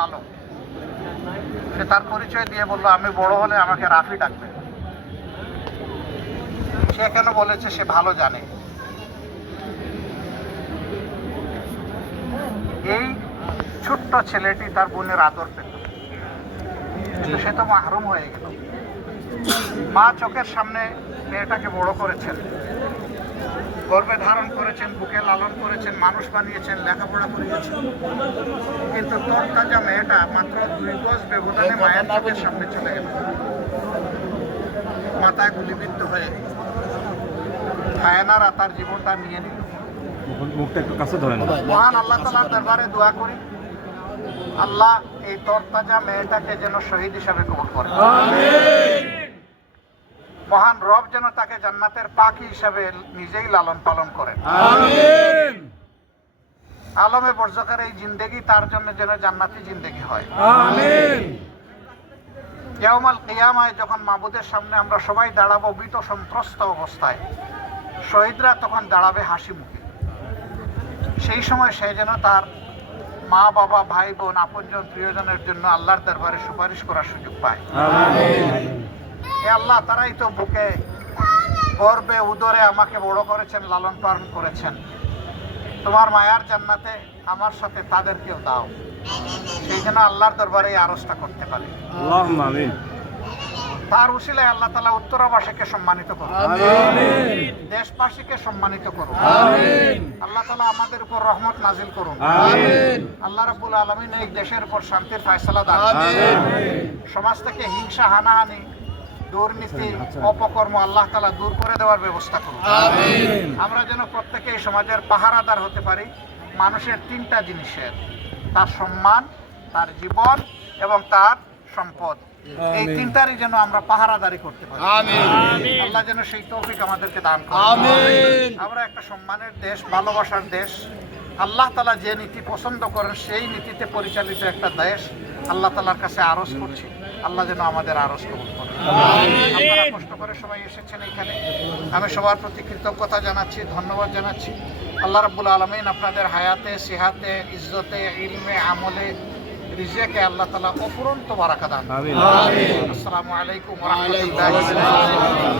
ভালো। সে তার পরিচয় দিয়ে বলল, আমি বড় হলে আমাকে রাফি ডাকবে। সে কেন বলেছে সে ভালো জানে। এই ছোট্ট ছেলেটি তার বোনের আদর পেত, কিন্তু সে তো মাহরুম হয়ে গেল। মা চোখের সামনে মেয়েটাকে বড় করেছেন, গর্ভে ধারণ করেছেন, বুকে লালন করেছেন, মানুষ বানিয়েছেন, লেখাপড়া করিয়েছেন, কিন্তু তরতাজা মেয়েটা মাত্র 2 গজ ব্যবধানে মায়ের চোখের সামনে চলে গেল। মাথায় গুলিবিদ্ধ হয়ে হায়নারা তার জীবনটা নিয়ে নিল। মুখটা একটু কাছে ধরেন। মহান আল্লাহ তাআলার দরবারে দোয়া করি, আল্লাহ এই তরতাজা মেয়েটাকে যেন শহীদ হিসাবে কবুল করে। মহান রব যেন তাকে জান্নাতের পাখি হিসাবে নিজেই লালন পালন করেন। আলমে বরজখার এই জিন্দেগি তার জন্য যেন জান্নাতি জিন্দেগি হয়। ইয়াউমাল কিয়ামায় যখন মাবুদের সামনে আমরা সবাই দাঁড়াবো ভীত সন্ত্রস্ত অবস্থায়, শহীদরা তখন দাঁড়াবে হাসি মুখে। সেই সময় সে যেন তার মা বাবা ভাই বোন আপনজন প্রিয়জনের জন্য আল্লাহর দরবারে সুপারিশ করার সুযোগ পায়। হে আল্লাহ, তারাই তো বুকে গর্বে উদরে আমাকে বড় করেছেন, লালন পালন করেছেন, তোমার মায়ার জান্নাতে আমার সাথে তাদেরকেও দাও। সেই জন্য আল্লাহর দরবারে এই আরজটা করতে পারি। আল্লাহুম্মা আমিন। তার উসিলায় আল্লাহ তাআলা উত্তরাবাসীকে সম্মানিত করুন, দেশবাসীকে সম্মানিত করুন, আল্লাহ তাআলা আমাদের উপর রহমত নাজিল করুন, আল্লাহ রাব্বুল আলামিন এই দেশের উপর শান্তির ফয়সালা দান করুন, সমাজ থেকে হিংসা হানাহানি দুর্নীতি অপকর্ম আল্লাহ তাআলা দূর করে দেওয়ার ব্যবস্থা করুন। আমরা যেন প্রত্যেকে এই সমাজের পাহারাদার হতে পারি মানুষের 3টা জিনিসের, তার সম্মান, তার জীবন এবং তার সম্পদ। এই 3টারই যেন আমরা পাহারাদারি করতে পারি। আল্লাহ যেন সেই তৌফিক আমাদেরকে দান করেন। আমরা একটা সম্মানের দেশ, ভালোবাসার দেশ, আল্লাহ তাআলা যে নীতি পছন্দ করেন সেই নীতিতে পরিচালিত একটা দেশ আল্লাহ তাআলার কাছে আরজ করছি, আল্লাহ যেন আমাদের আরজ কবুল করেন। আপনারা কষ্ট করে সবাই এসেছেন এখানে, আমি সবার প্রতি কৃতজ্ঞতা জানাচ্ছি, ধন্যবাদ জানাচ্ছি। আল্লাহ রাব্বুল আলামিন আপনাদের হায়াতে, সিহাতে, ইজ্জতে, ইলমে, আমলে, রিজিকে আল্লাহ তাআলা অফুরন্ত বারাকা দান করুন। আসসালামু আলাইকুম ওয়া রাহমাতুল্লাহি ওয়া বারাকাতুহু।